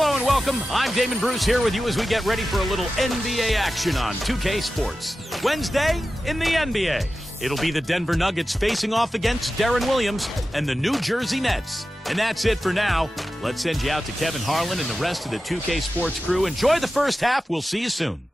Hello and welcome. I'm Damon Bruce here with you as we get ready for a little NBA action on 2K Sports. Wednesday in the NBA. It'll be the Denver Nuggets facing off against Deron Williams and the New Jersey Nets. And that's it for now. Let's send you out to Kevin Harlan and the rest of the 2K Sports crew. Enjoy the first half. We'll see you soon.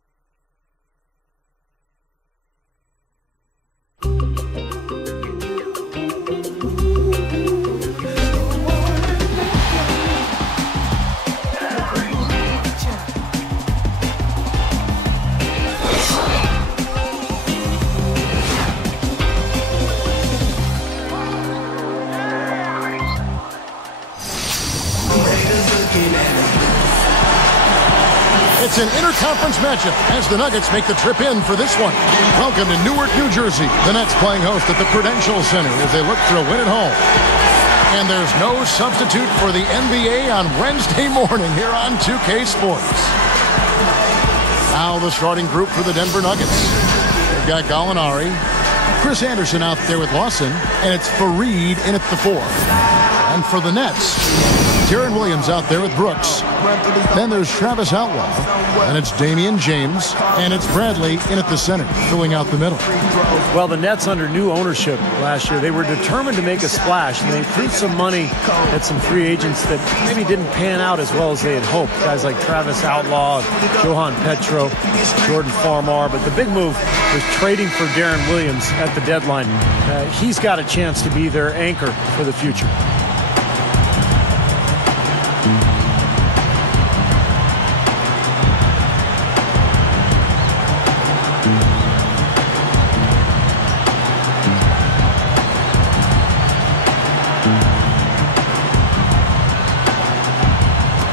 It's an interconference matchup as the Nuggets make the trip in for this one. Welcome to Newark, New Jersey. The Nets playing host at the Prudential Center as they look for a win at home. And there's no substitute for the NBA on Wednesday morning here on 2K Sports. Now the starting group for the Denver Nuggets. They've got Gallinari, Chris Anderson out there with Lawson, and it's Fareed in at the 4. And for the Nets, Deron Williams out there with Brooks. Then there's Travis Outlaw, and it's Damian James, and it's Bradley in at the center, filling out the middle. Well, the Nets under new ownership last year, they were determined to make a splash, and they threw some money at some free agents that maybe didn't pan out as well as they had hoped. Guys like Travis Outlaw, Johan Petro, Jordan Farmar, but the big move was trading for Deron Williams at the deadline. He's got a chance to be their anchor for the future.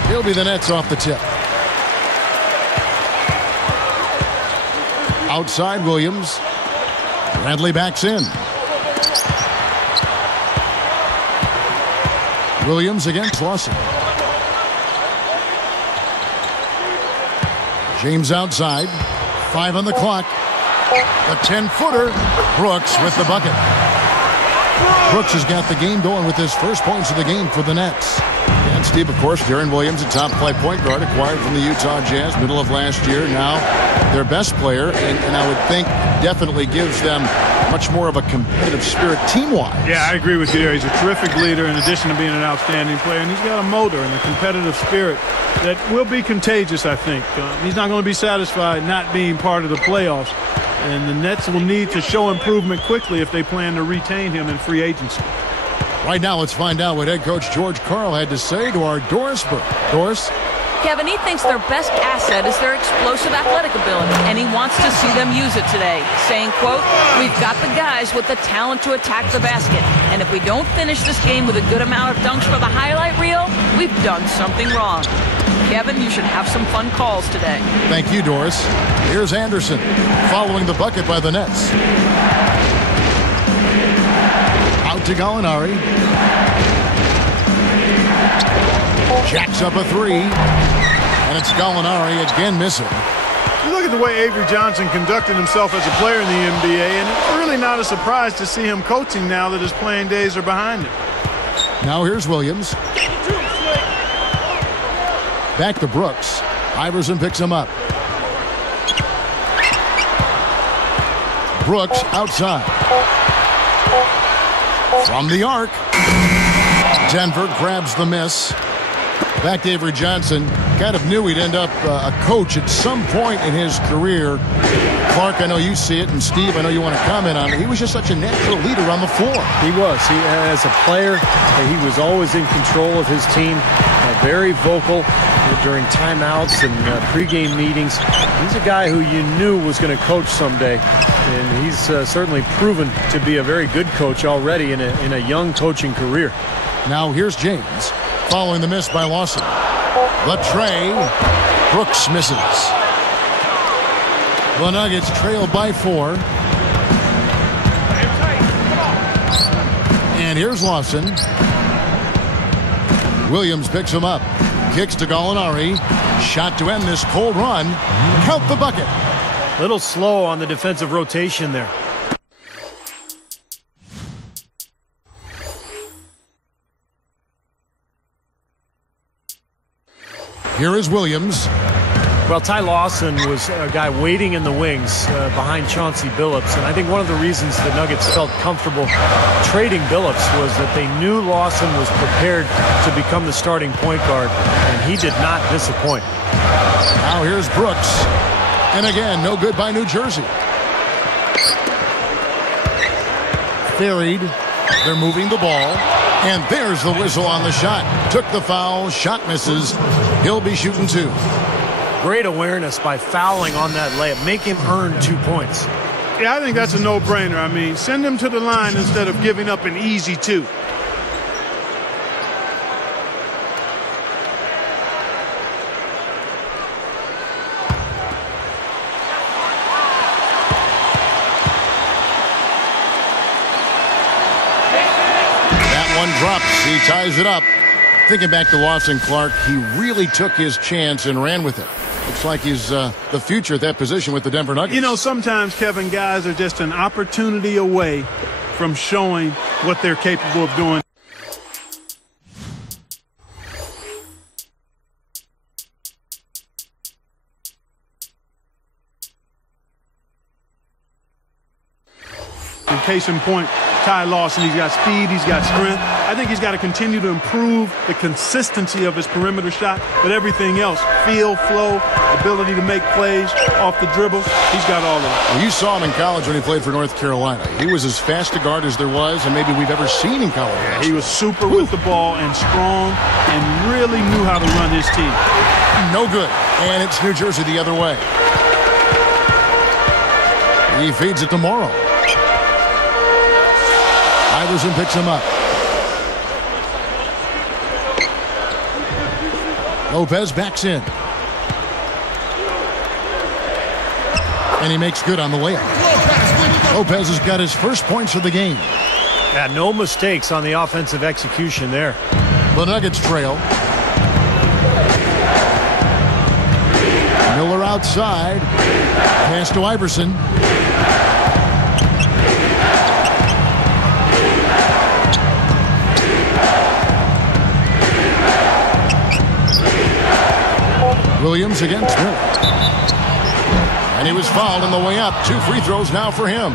He'll be the Nets off the tip. Outside Williams. Bradley backs in. Williams against Lawson. James outside. 5 on the clock. The 10-footer. Brooks with the bucket. Brooks has got the game going with his first points of the game for the Nets. And Steve, of course, Deron Williams, a top flight point guard, acquired from the Utah Jazz middle of last year. Now their best player, and I would think definitely gives them much more of a competitive spirit team-wise. Yeah, I agree with you there. He's a terrific leader in addition to being an outstanding player, and he's got a motor and a competitive spirit that will be contagious, I think. He's not going to be satisfied not being part of the playoffs, and the Nets will need to show improvement quickly if they plan to retain him in free agency. Right now, let's find out what head coach George Karl had to say to our Doris Burke. Doris? Kevin, he thinks their best asset is their explosive athletic ability, and he wants to see them use it today, saying, quote, "We've got the guys with the talent to attack the basket, and if we don't finish this game with a good amount of dunks for the highlight reel, we've done something wrong." Kevin, you should have some fun calls today. Thank you, Doris. Here's Anderson following the bucket by the Nets. Out to Gallinari. Jacks up a 3. And it's Gallinari again missing. You look at the way Avery Johnson conducted himself as a player in the NBA, and it's really not a surprise to see him coaching now that his playing days are behind him. Now here's Williams. Back to Brooks. Iverson picks him up. Brooks outside. From the arc. Denver grabs the miss. Back to Avery Johnson. Kind of knew he'd end up a coach at some point in his career. Clark, I know you see it, and Steve, I know you want to comment on it. He was just such a natural leader on the floor. He was. As a player, he was always in control of his team, very vocal during timeouts and pregame meetings. He's a guy who you knew was going to coach someday, and he's certainly proven to be a very good coach already in a young coaching career. Now here's James following the miss by Lawson. The tray. Brooks misses. The Nuggets trail by 4. And here's Lawson. Williams picks him up. Kicks to Gallinari. Shot to end this cold run. Count the bucket. A little slow on the defensive rotation there. Here is Williams. Well, Ty Lawson was a guy waiting in the wings behind Chauncey Billups, and I think one of the reasons the Nuggets felt comfortable trading Billups was that they knew Lawson was prepared to become the starting point guard, and he did not disappoint. Now here's Brooks, and again, no good by New Jersey. Ferried. They're moving the ball, and there's the whistle on the shot. Took the foul, shot misses. He'll be shooting 2. Great awareness by fouling on that layup. Make him earn 2 points. Yeah, I think that's a no-brainer. I mean, send him to the line instead of giving up an easy 2. That one drops. He ties it up. Thinking back to Lawson Clark, he really took his chance and ran with it. Looks like he's the future at that position with the Denver Nuggets. You know, sometimes, Kevin, guys are just an opportunity away from showing what they're capable of doing. In case in point, Ty Lawson, he's got speed, he's got strength. I think he's got to continue to improve the consistency of his perimeter shot, but everything else, feel, flow, ability to make plays off the dribble, he's got all of it. Well, you saw him in college when he played for North Carolina. He was as fast a guard as there was and maybe we've ever seen in college. Yeah, he was super with the ball and strong and really knew how to run his team. No good. And it's New Jersey the other way. He feeds it to Morrow. Iverson picks him up. Lopez backs in. And he makes good on the layup. Lopez has got his first points of the game. Yeah, no mistakes on the offensive execution there. The Nuggets trail. Miller outside. Pass to Iverson. Williams against Miller. And he was fouled on the way up. 2 free throws now for him.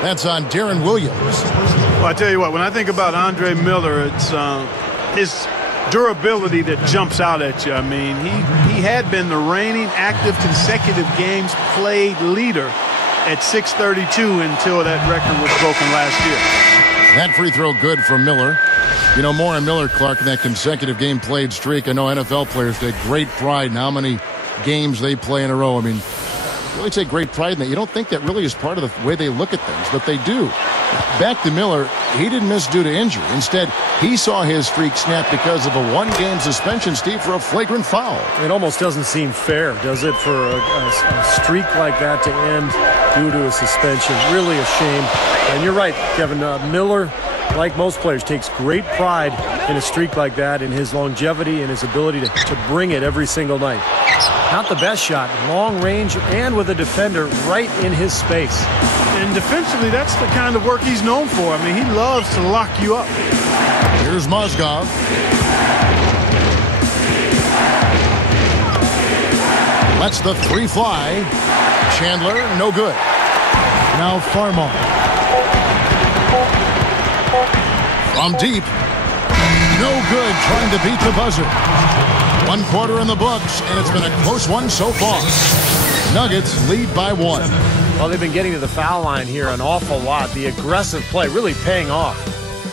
That's on Darren Williams. Well, I tell you what, when I think about Andre Miller, it's his durability that jumps out at you. I mean, he had been the reigning active consecutive games played leader at 632 until that record was broken last year. That free throw good from Miller. You know, more on Miller, Clark, in that consecutive game played streak. I know NFL players take great pride in how many games they play in a row. I mean, really take great pride in that. You don't think that really is part of the way they look at things, but they do. Back to Miller, he didn't miss due to injury. Instead, he saw his streak snap because of a 1-game suspension, Steve, for a flagrant foul. It almost doesn't seem fair, does it, for a streak like that to end due to a suspension? Really a shame. And you're right, Kevin. Miller, like most players, takes great pride in a streak like that, in his longevity and his ability to bring it every single night. Not the best shot, long range, and with a defender right in his space. And defensively, that's the kind of work he's known for. I mean, he loves to lock you up. Here's Mozgov. Lets the 3 fly. Chandler, no good. Now Farmar. From deep. No good, trying to beat the buzzer. 1 quarter in the books, and it's been a close one so far. Nuggets lead by 1. Well, they've been getting to the foul line here an awful lot. The aggressive play really paying off.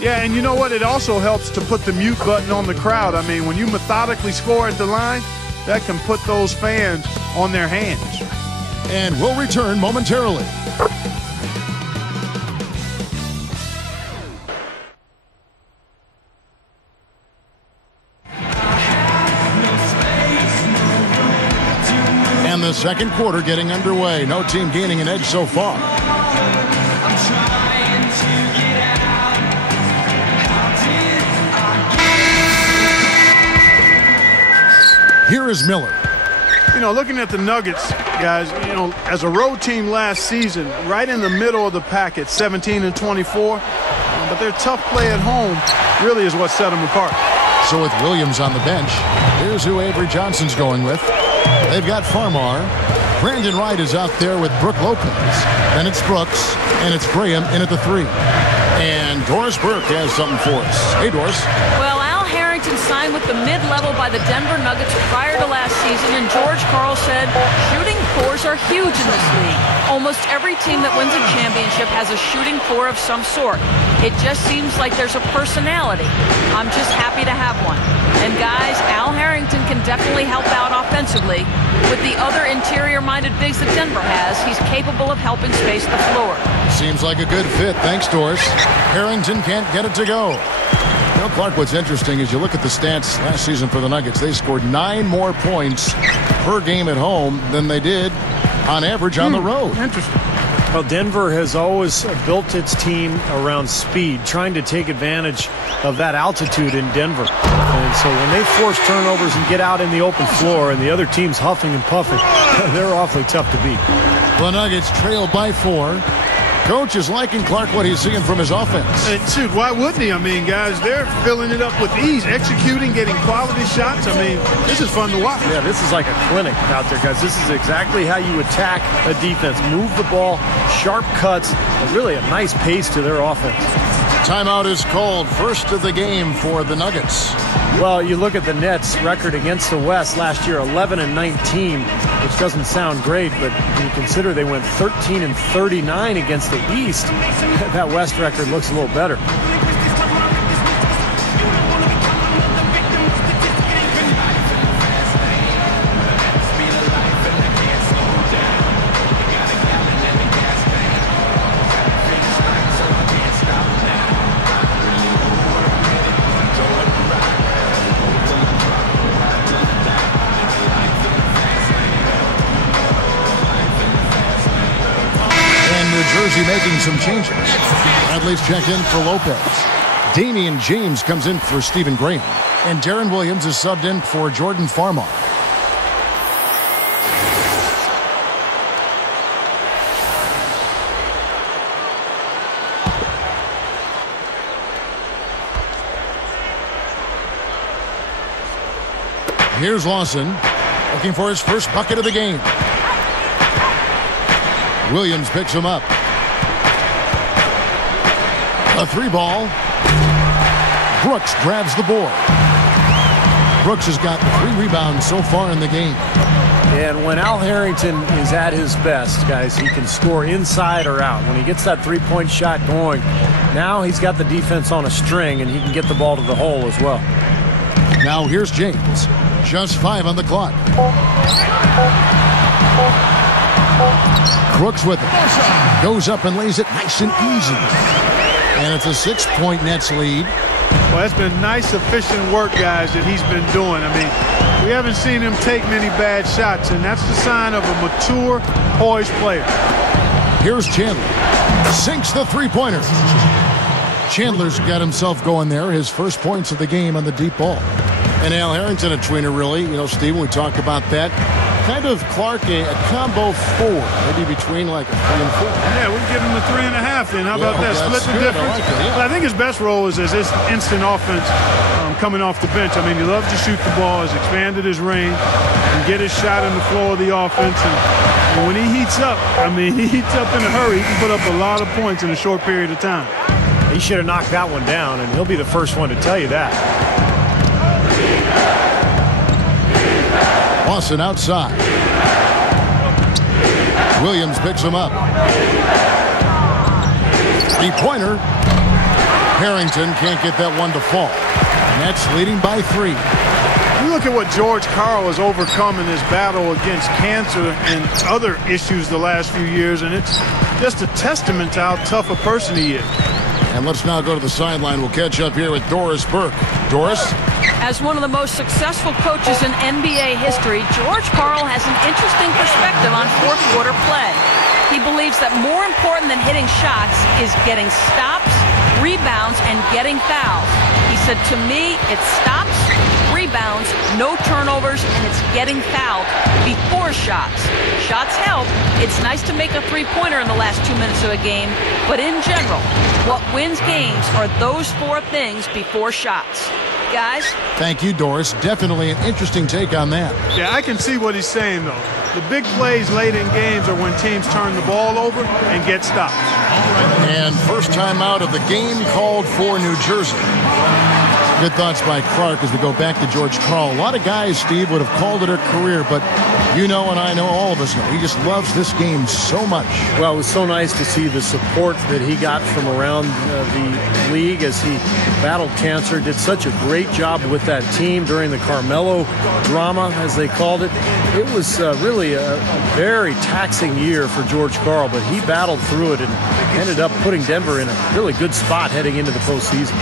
Yeah, and you know what? It also helps to put the mute button on the crowd. I mean, when you methodically score at the line, that can put those fans on their hands. And we'll return momentarily. And the second quarter getting underway. No team gaining an edge so far. Here is Miller. You know, looking at the Nuggets, guys, you know, as a road team last season, right in the middle of the pack at 17-24, but their tough play at home really is what set them apart. So with Williams on the bench, here's who Avery Johnson's going with. They've got Farmar. Brandon Wright is out there with Brooke Lopez. Then it's Brooks, and it's Graham in at the 3. And Doris Burke has something for us. Hey, Doris. Well, Al Harrington signed with the mid-level by the Denver Nuggets prior to last season, and George Karl said shooting fours are huge in this league. Almost every team that wins a championship has a shooting four of some sort. It just seems like there's a personality. I'm just happy to have one. And guys, Al Harrington can definitely help out offensively. With the other interior-minded bigs that Denver has, he's capable of helping space the floor. Seems like a good fit. Thanks, Doris. Harrington can't get it to go. You know, Clark, what's interesting is you look at the stats last season for the Nuggets. They scored 9 more points per game at home than they did on average on the road. Interesting. Well, Denver has always built its team around speed, trying to take advantage of that altitude in Denver. And so when they force turnovers and get out in the open floor and the other team's huffing and puffing, they're awfully tough to beat. The Nuggets trail by 4. Coach is liking Clark what he's seeing from his offense. And shoot, why wouldn't he? I mean, guys, they're filling it up with ease, executing, getting quality shots. I mean, this is fun to watch. Yeah, this is like a clinic out there, guys. This is exactly how you attack a defense. Move the ball, sharp cuts, and really a nice pace to their offense. Timeout is called. First of the game for the Nuggets. Well, you look at the Nets' record against the West last year, 11-19, which doesn't sound great, but when you consider they went 13-39 against the East, that West record looks a little better. Jersey making some changes. Bradley's checked in for Lopez. Damian James comes in for Stephen Graham. And Darren Williams is subbed in for Jordan Farmar. Here's Lawson looking for his first bucket of the game. Williams picks him up. A 3-ball. Brooks grabs the board. Brooks has got 3 rebounds so far in the game. And when Al Harrington is at his best, guys, he can score inside or out. When he gets that 3-point shot going, now he's got the defense on a string and he can get the ball to the hole as well. Now here's James. Just 5 on the clock. Brooks with it. Goes up and lays it nice and easy. And it's a 6-point Nets lead. Well, that's been nice, efficient work, guys, that he's been doing. I mean, we haven't seen him take many bad shots, and that's the sign of a mature, poised player. Here's Chandler. Sinks the 3-pointer. Chandler's got himself going there. His first points of the game on the deep ball. And Al Harrington, a tweener, really. You know, Steve, when we talk about that, kind of Clark a combo 4, maybe between like a 3 and 4. Yeah, we give him a 3.5 then. How about that? Split the difference. I like it, yeah. But I think his best role is as this instant offense coming off the bench. I mean, he loves to shoot the ball, has expanded his range, and get his shot in the flow of the offense. And when he heats up, I mean, he heats up in a hurry. He can put up a lot of points in a short period of time. He should have knocked that one down, and he'll be the first one to tell you that. Lawson outside. Williams picks him up. 3-pointer. Harrington can't get that one to fall. Nets leading by 3. You look at what George Karl has overcome in his battle against cancer and other issues the last few years, and it's just a testament to how tough a person he is. And let's now go to the sideline. We'll catch up here with Doris Burke. Doris? As one of the most successful coaches in NBA history, George Karl has an interesting perspective on fourth-quarter play. He believes that more important than hitting shots is getting stops, rebounds, and getting fouls. He said, to me, it's stops, rebounds, no turnovers, and it's getting fouled before shots. Shots help. It's nice to make a 3-pointer in the last 2 minutes of a game, but in general, what wins games are those 4 things before shots. guys. Thank you, Doris. Definitely an interesting take on that. Yeah, I can see what he's saying, though. The big plays late in games are when teams turn the ball over and get stops. And first time out of the game called for New Jersey. Good thoughts by Clark as we go back to George Karl. A lot of guys, Steve, would have called it a career, but you know and I know, all of us know, he just loves this game so much. Well, it was so nice to see the support that he got from around the league as he battled cancer. Did such a great job with that team during the Carmelo drama, as they called it. It was really a very taxing year for George Karl, but he battled through it and ended up putting Denver in a really good spot heading into the postseason.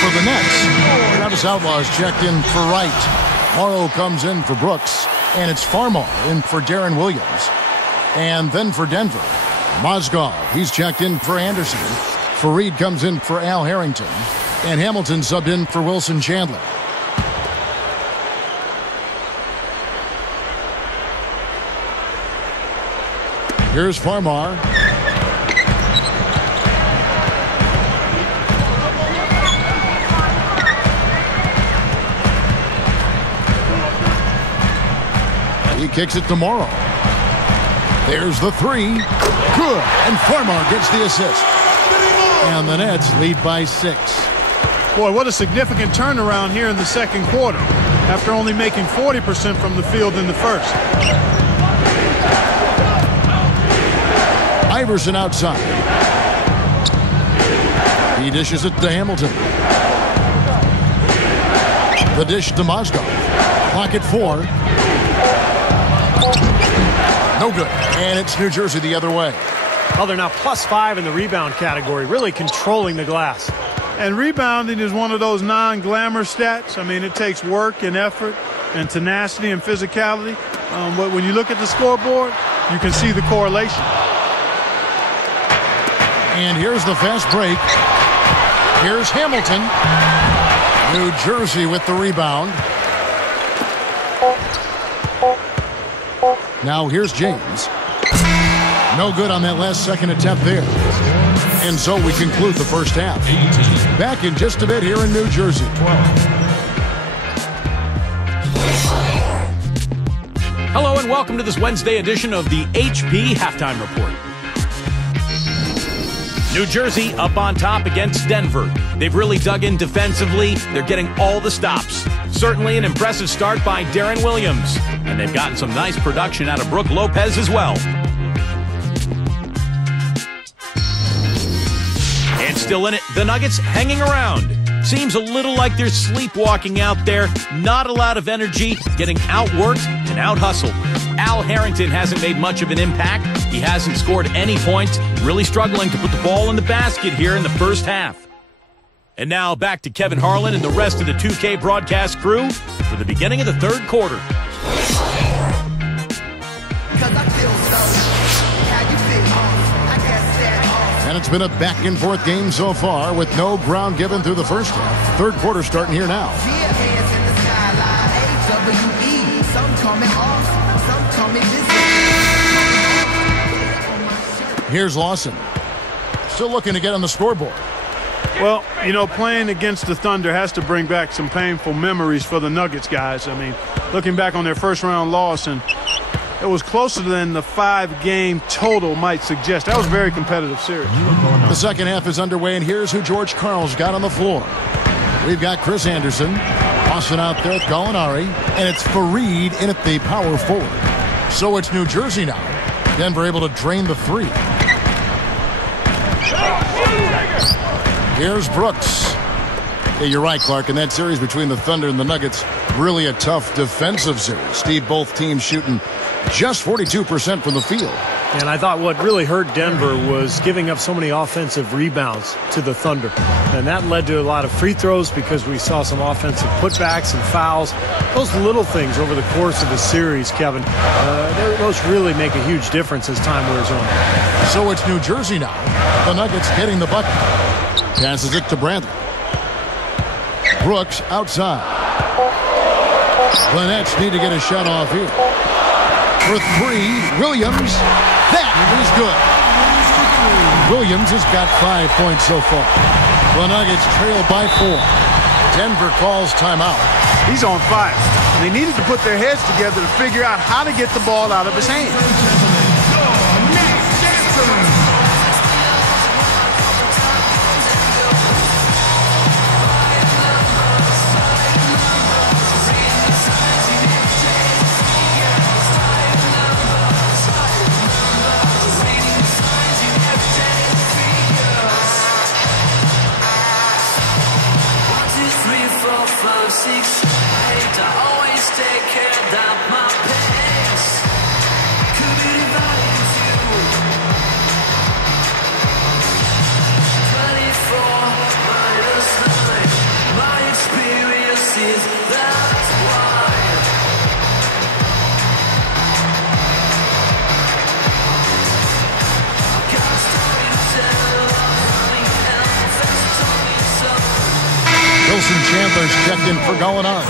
For the Nets, Travis Outlaw is checked in for Wright. Morrow comes in for Brooks, and it's Farmar in for Darren Williams. And then for Denver, Mozgov, he's checked in for Anderson. Fareed comes in for Al Harrington, and Hamilton subbed in for Wilson Chandler. Here's Farmar. He kicks it to Morrow. There's the three. Good. And Farmar gets the assist. And the Nets lead by 6. Boy, what a significant turnaround here in the second quarter after only making 40% from the field in the first. Iverson outside. He dishes it to Hamilton. The dish to Mozgov. Clock at 4. No good. And it's New Jersey the other way. Well, they're now +5 in the rebound category, really controlling the glass. And rebounding is one of those non-glamour stats. I mean, it takes work and effort and tenacity and physicality. But when you look at the scoreboard, you can see the correlation. And here's the fast break. Here's Hamilton. New Jersey with the rebound. Now here's James. No good on that last second attempt there. And so we conclude the first half. Back in just a bit here in New Jersey. Hello and welcome to this Wednesday edition of the HP Halftime Report. New Jersey up on top against Denver. They've really dug in defensively. They're getting all the stops. Certainly an impressive start by Darren Williams. And they've gotten some nice production out of Brook Lopez as well. And still in it, the Nuggets hanging around. Seems a little like they're sleepwalking out there. Not a lot of energy, getting outworked and out-hustled. Al Harrington hasn't made much of an impact. He hasn't scored any points. Really struggling to put the ball in the basket here in the first half. And now back to Kevin Harlan and the rest of the 2K broadcast crew for the beginning of the third quarter. And it's been a back-and-forth game so far with no ground given through the first half. Third quarter starting here now. Here's Lawson. Still looking to get on the scoreboard. Well, you know, playing against the Thunder has to bring back some painful memories for the Nuggets guys. I mean, looking back on their first-round loss, and it was closer than the 5-game total might suggest. That was a very competitive series. The second half is underway, and here's who George Karl's got on the floor. We've got Chris Anderson, Austin out there with Gallinari, and it's Fareed in at the power forward. So it's New Jersey now. Denver able to drain the three. Here's Brooks. Yeah, you're right, Clark. In that series between the Thunder and the Nuggets, really a tough defensive series. Steve, both teams shooting just 42% from the field. And I thought what really hurt Denver was giving up so many offensive rebounds to the Thunder. And that led to a lot of free throws because we saw some offensive putbacks and fouls. Those little things over the course of the series, Kevin, those really make a huge difference as time wears on. So it's New Jersey now. The Nuggets getting the bucket. Passes it to Bradley. Brooks outside. The Nets need to get a shot off here. For three, Williams. That is good. Williams has got 5 points so far. The Nuggets trail by 4. Denver calls timeout. He's on fire. They needed to put their heads together to figure out how to get the ball out of his hands. Chandler's checked in for Gallinari.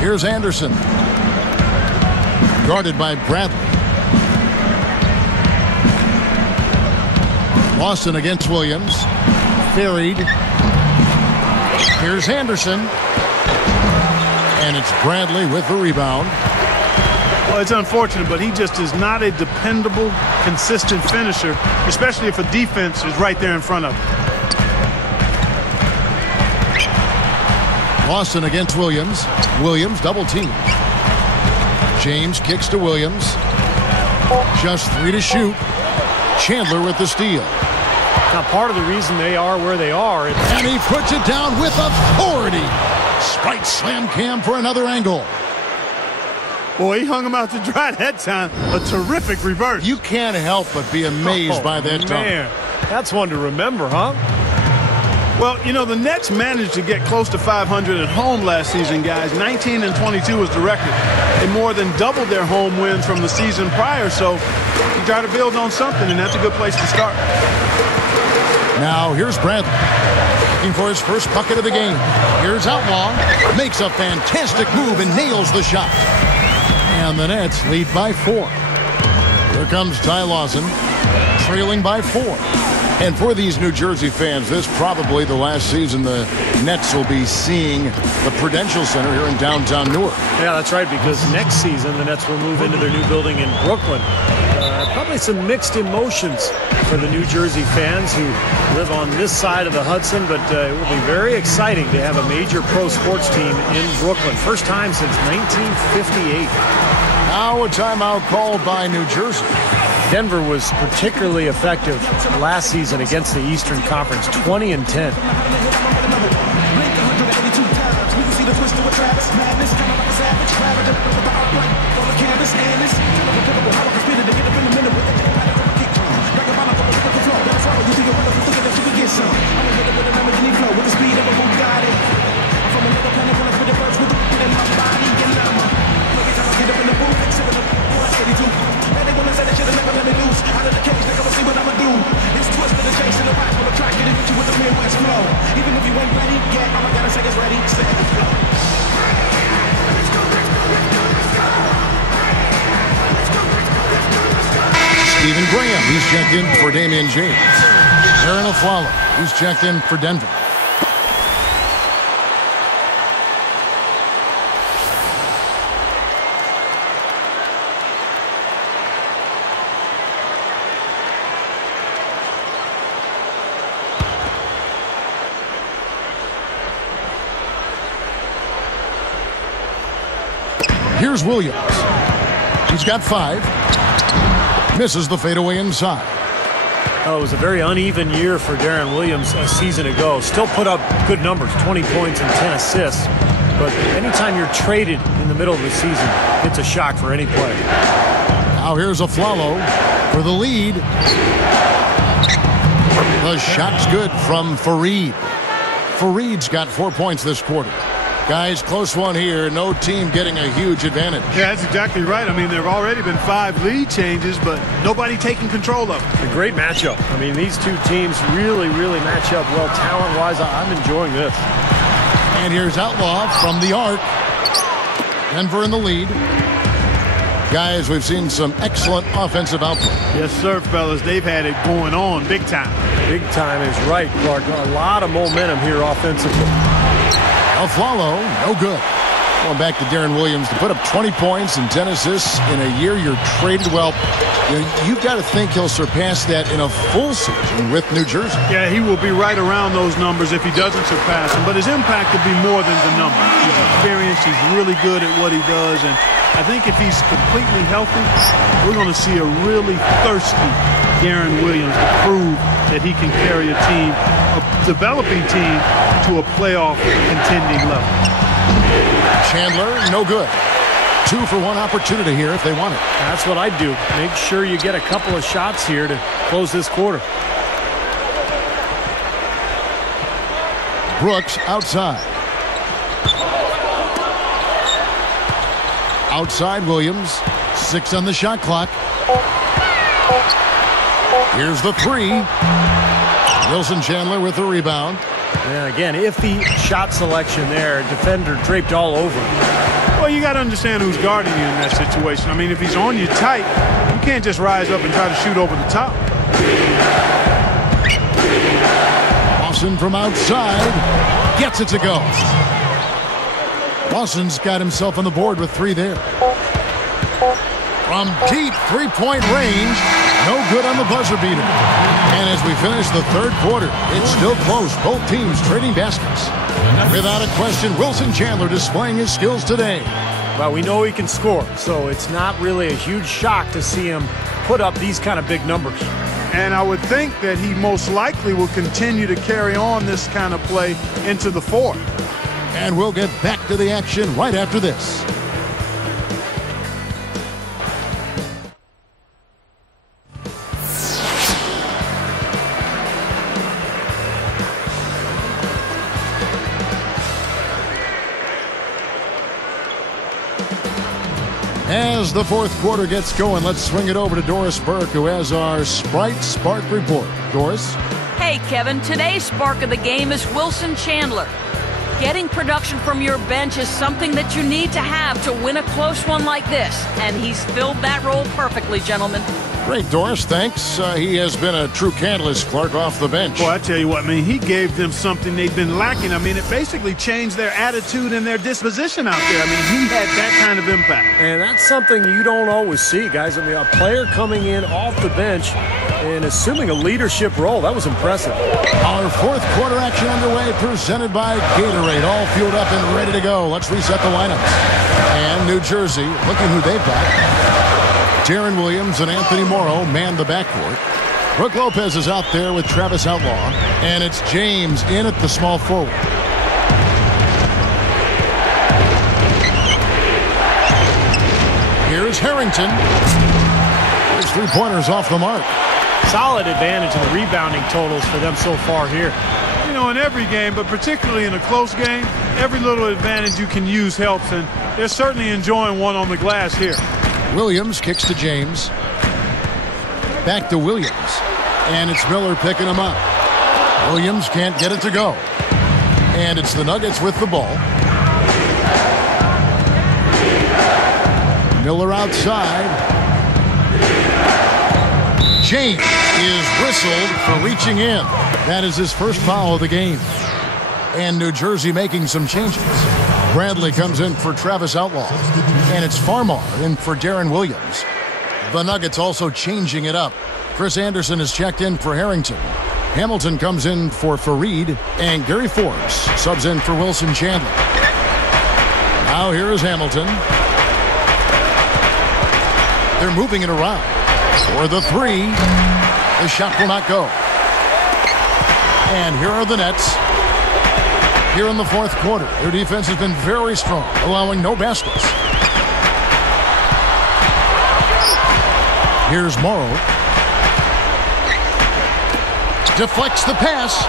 Here's Anderson. Guarded by Bradley. Boston against Williams. Ferried. Here's Anderson. And it's Bradley with the rebound. Well, it's unfortunate, but he just is not a dependable, consistent finisher, especially if a defense is right there in front of him. Boston against Williams. Williams double team. James kicks to Williams. Just 3 to shoot. Chandler with the steal. Now, part of the reason they are where they are. And he puts it down with authority. Spike slam cam for another angle. Boy, he hung him out to dry that time. A terrific reverse. You can't help but be amazed by that dunk. Man, that's one to remember, huh? Well, you know, the Nets managed to get close to 500 at home last season, guys. 19-22 was the record. They more than doubled their home wins from the season prior, so you try to build on something, and that's a good place to start. Now, here's Bradley. Looking for his first bucket of the game. Here's Outlaw. Makes a fantastic move and nails the shot. And the Nets lead by 4. Here comes Ty Lawson, trailing by 4. And for these New Jersey fans, this is probably the last season the Nets will be seeing the Prudential Center here in downtown Newark. Yeah, that's right, because next season the Nets will move into their new building in Brooklyn. Probably some mixed emotions for the New Jersey fans who live on this side of the Hudson, but it will be very exciting to have a major pro sports team in Brooklyn. First time since 1958. Now a timeout called by New Jersey. Denver was particularly effective last season against the Eastern Conference, 20-10. Stephen Graham, he's checked in for Damian James. Aaron Aflalo, who's checked in for Denver. Here's Williams. He's got 5. Misses the fadeaway inside. Oh, it was a very uneven year for Darren Williams a season ago. Still put up good numbers, 20 points and 10 assists. But anytime you're traded in the middle of the season, it's a shock for any player. Now here's a Aflalo for the lead. The shot's good from Fareed. Fareed's got 4 points this quarter. Guys, close one here. No team getting a huge advantage. Yeah, that's exactly right. I mean, there have already been 5 lead changes, but nobody taking control of it. A great matchup. I mean, these two teams really match up well talent-wise. I'm enjoying this. And here's Outlaw from the arc. Denver in the lead. Guys, we've seen some excellent offensive output. Yes, sir, fellas. They've had it going on big time. Big time is right, Clark. A lot of momentum here offensively. Aflalo, no good. Going back to Darren Williams to put up 20 points and 10 assists in a year you're traded. Well, you've got to think he'll surpass that in a full season with New Jersey. Yeah, he will be right around those numbers if he doesn't surpass them. But his impact will be more than the numbers. He's experienced. He's really good at what he does. And I think if he's completely healthy, we're going to see a really thirsty Darren Williams to prove that he can carry a team, a developing team, to a playoff contending level. Chandler, no good. 2 for 1 opportunity here if they want it. That's what I do. Make sure you get a couple of shots here to close this quarter. Brooks outside. Outside Williams. 6 on the shot clock. Here's the 3. Wilson Chandler with the rebound. And again, iffy shot selection there. Defender draped all over him. Well, you got to understand who's guarding you in that situation. I mean, if he's on you tight, you can't just rise up and try to shoot over the top. Lawson from outside gets it to go. Lawson's got himself on the board with 3 there. From deep 3-point range, no good on the buzzer beater. And as we finish the 3rd quarter, it's still close. Both teams trading baskets. Without a question, Wilson Chandler displaying his skills today. Well, we know he can score, so it's not really a huge shock to see him put up these kind of big numbers. And I would think that he most likely will continue to carry on this kind of play into the 4th. And we'll get back to the action right after this. As the 4th quarter gets going, let's swing it over to Doris Burke, who has our Sprite Spark report. Doris? Hey, Kevin. Today's spark of the game is Wilson Chandler. Getting production from your bench is something that you need to have to win a close one like this. And he's filled that role perfectly, gentlemen. Great, Doris. Thanks. He has been a true catalyst, Clark, off the bench. Boy, I tell you what, man, he gave them something they've been lacking. I mean, it basically changed their attitude and their disposition out there. I mean, he had that kind of impact. And that's something you don't always see, guys. I mean, a player coming in off the bench and assuming a leadership role, that was impressive. Our 4th quarter action underway, presented by Gatorade. All fueled up and ready to go. Let's reset the lineups. And New Jersey, look at who they've got. Darren Williams and Anthony Morrow man the backcourt. Brook Lopez is out there with Travis Outlaw. And it's James in at the small forward. Here's Harrington. His 3-pointers off the mark. Solid advantage in the rebounding totals for them so far here. You know, in every game, but particularly in a close game, every little advantage you can use helps, and they're certainly enjoying one on the glass here. Williams kicks to James. Back to Williams. And it's Miller picking him up. Williams can't get it to go. And it's the Nuggets with the ball. Miller outside. James is whistled for reaching in. That is his first foul of the game. And New Jersey making some changes. Bradley comes in for Travis Outlaw. And it's Farmar in for Darren Williams. The Nuggets also changing it up. Chris Anderson is checked in for Harrington. Hamilton comes in for Fareed. And Gary Forbes subs in for Wilson Chandler. Now here is Hamilton. They're moving it around. For the three. The shot will not go. And here are the Nets. Here in the fourth quarter, their defense has been very strong, allowing no baskets. Here's Morrow. Deflects the pass.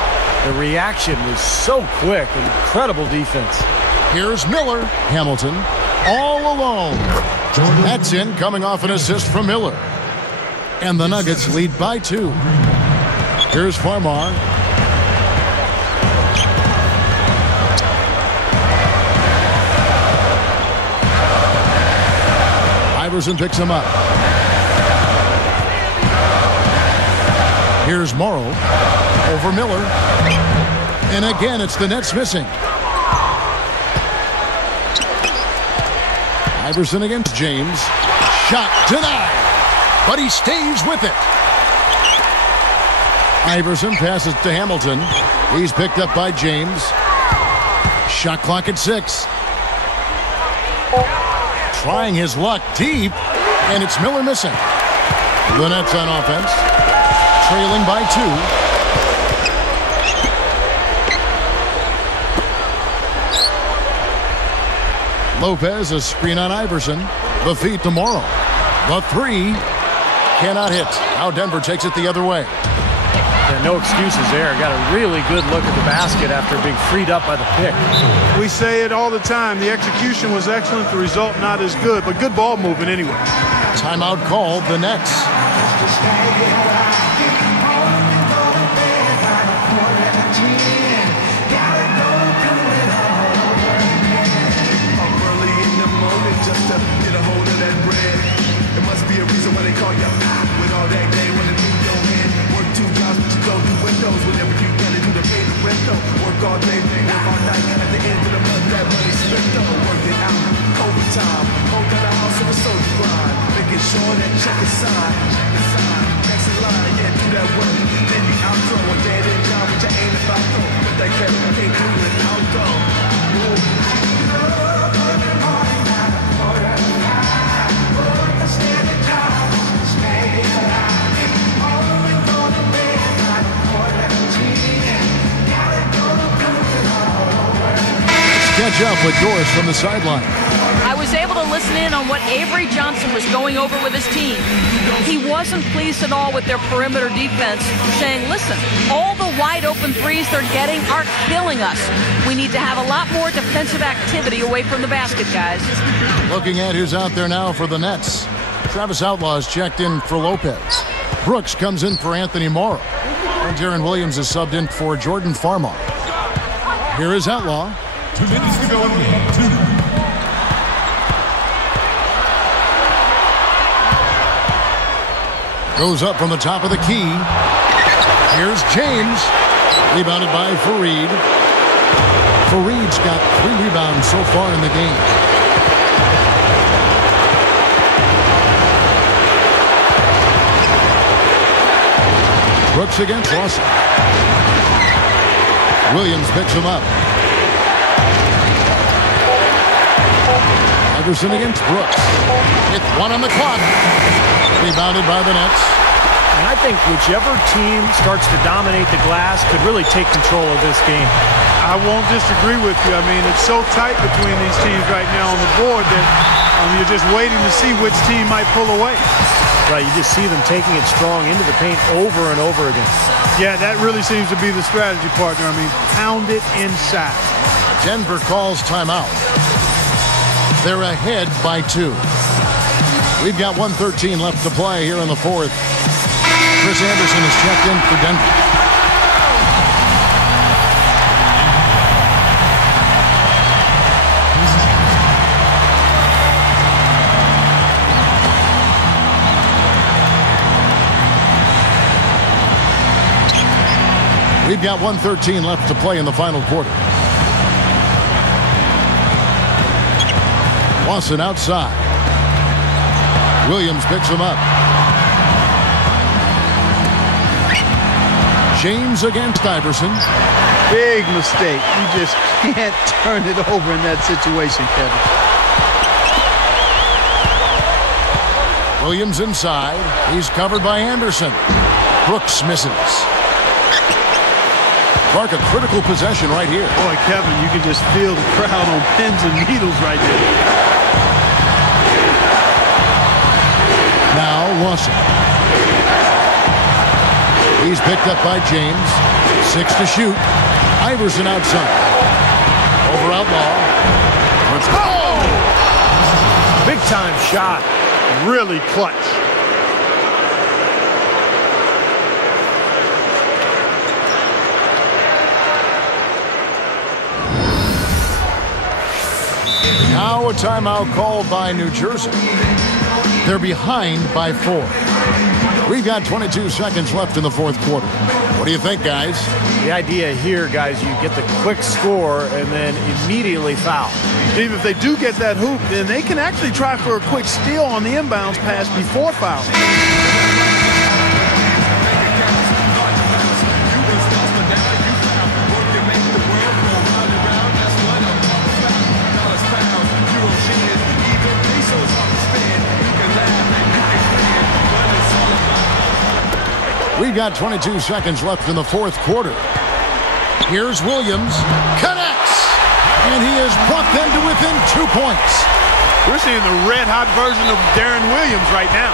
The reaction was so quick. Incredible defense. Here's Miller. Hamilton all alone. That's in, coming off an assist from Miller. And the Nuggets lead by 2. Here's Farmar. Iverson picks him up. Here's Morrow over Miller. And again, it's the Nets missing. Iverson against James. Shot denied, but he stays with it. Iverson passes to Hamilton. He's picked up by James. Shot clock at 6. Trying his luck deep, and it's Miller missing. The Nets on offense, trailing by 2. Lopez, a screen on Iverson. The feed to Morrow. The three cannot hit. Now Denver takes it the other way. Yeah, no excuses there. Got a really good look at the basket after being freed up by the pick. We say it all the time. The execution was excellent. The result not as good, but good ball movement anyway. Timeout called, the Nets. Just to get a hold of that bread. It must be a reason why they call you with all that day when it's in your hand. Work 2 jobs, but you don't do windows. Whatever you gotta do to pay the rent though. Work all day, work all night. At the end of the month, that money spent though. Work it out, overtime. Hold down the house of a soldier grind. Making sure that check is signed. Next in line, yeah, do that work. Then you outro a dead end job, but you ain't about though. But that can't do it out though. Catch up with Doris from the sideline. I was able to listen in on what Avery Johnson was going over with his team. He wasn't pleased at all with their perimeter defense, saying, listen, all the wide open threes they're getting are killing us. We need to have a lot more defensive activity away from the basket, guys. Looking at who's out there now for the Nets. Travis Outlaw is checked in for Lopez. Brooks comes in for Anthony Morrow. And Darren Williams is subbed in for Jordan Farmar. Here is Outlaw. 2 minutes to go in game 2. Goes up from the top of the key. Here's James. Rebounded by Fareed. Fareed's got 3 rebounds so far in the game. Brooks against Lawson. Williams picks him up. Iverson against Brooks. With 1 on the clock. Rebounded by the Nets. And I think whichever team starts to dominate the glass could really take control of this game. I won't disagree with you. I mean, it's so tight between these teams right now on the board that you're just waiting to see which team might pull away. Right, you just see them taking it strong into the paint over and over again. Yeah, that really seems to be the strategy, partner. I mean, pound it inside. Denver calls timeout. They're ahead by 2. We've got 1:13 left to play here in the fourth. Chris Anderson is checked in for Denver. We've got 1:13 left to play in the final quarter. Lawson outside. Williams picks him up. James against Iverson. Big mistake. You just can't turn it over in that situation, Kevin. Williams inside. He's covered by Anderson. Brooks misses. Clark, a critical possession right here. Boy, Kevin, you can just feel the crowd on pins and needles right there. Now Lawson. He's picked up by James. 6 to shoot. Iverson outside. Over Outlaw. Let's go! Big time shot. Really clutch. Now a timeout called by New Jersey. They're behind by 4. We've got 22 seconds left in the fourth quarter. What do you think, guys? The idea here, guys, you get the quick score and then immediately foul. Steve, if they do get that hoop, then they can actually try for a quick steal on the inbounds pass before fouling. We've got 22 seconds left in the fourth quarter. Here's Williams. Connects! And he has brought them to within 2 points. We're seeing the red-hot version of Darren Williams right now.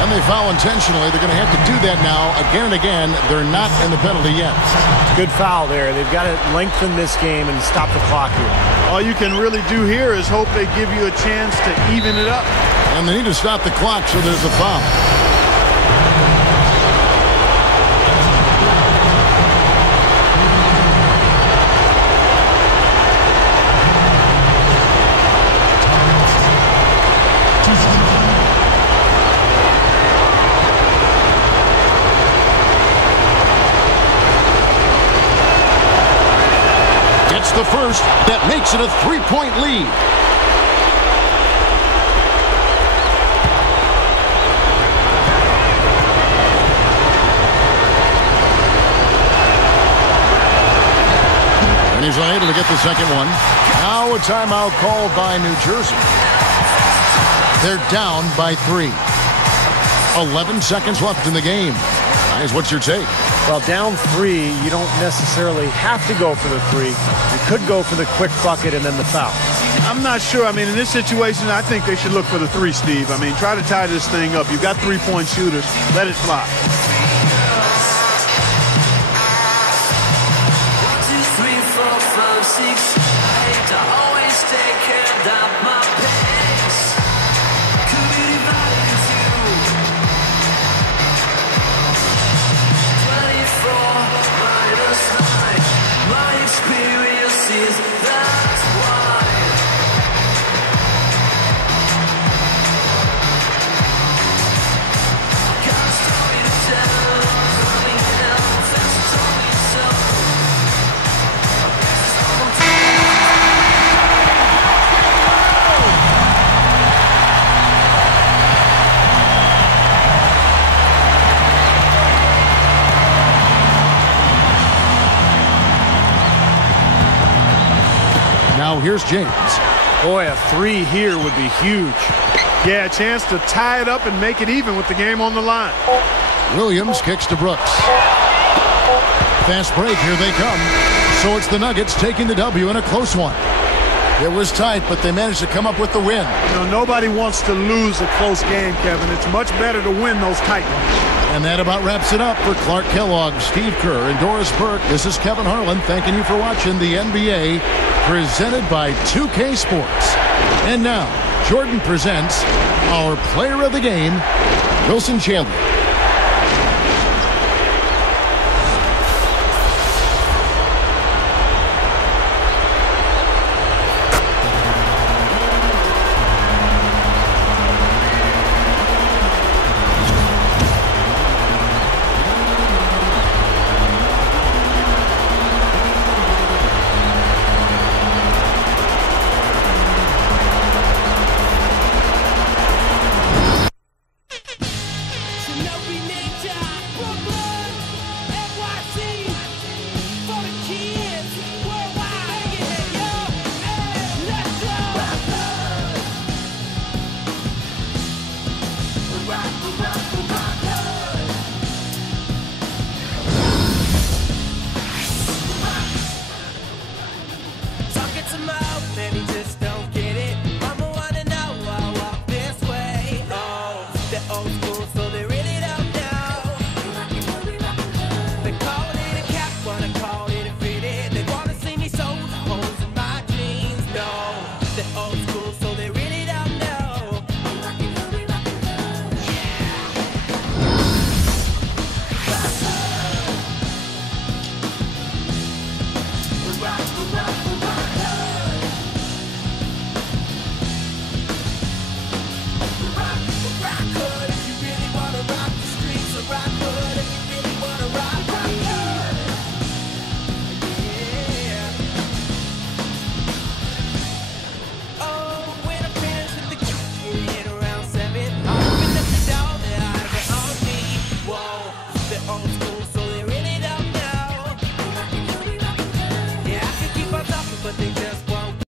And they foul intentionally. They're going to have to do that now again and again. They're not in the penalty yet. Good foul there. They've got to lengthen this game and stop the clock here. All you can really do here is hope they give you a chance to even it up. And they need to stop the clock, so there's a foul. The first that makes it a 3-point lead. And he's unable to get the second one. Now a timeout called by New Jersey. They're down by 3. 11 seconds left in the game. Guys, what's your take? Well, down 3, you don't necessarily have to go for the 3. You could go for the quick bucket and then the foul. I'm not sure. I mean, in this situation, I think they should look for the 3, Steve. I mean, try to tie this thing up. You've got 3-point shooters. Let it fly. 1, 2, 3, 4, 5, 6, 8. I always take care of my pace. Could be divided in 2. My experience is that's why. Got a story to tell, running hell, that's told me so. Now here's James. Boy, a 3 here would be huge. Yeah, a chance to tie it up and make it even with the game on the line. Williams kicks to Brooks. Fast break, here they come. So it's the Nuggets taking the W in a close one. It was tight, but they managed to come up with the win. You know, nobody wants to lose a close game, Kevin. It's much better to win those tight ones. And that about wraps it up for Clark Kellogg, Steve Kerr, and Doris Burke. This is Kevin Harlan thanking you for watching the NBA presented by 2K Sports. And now, Jordan presents our player of the game, Wilson Chandler.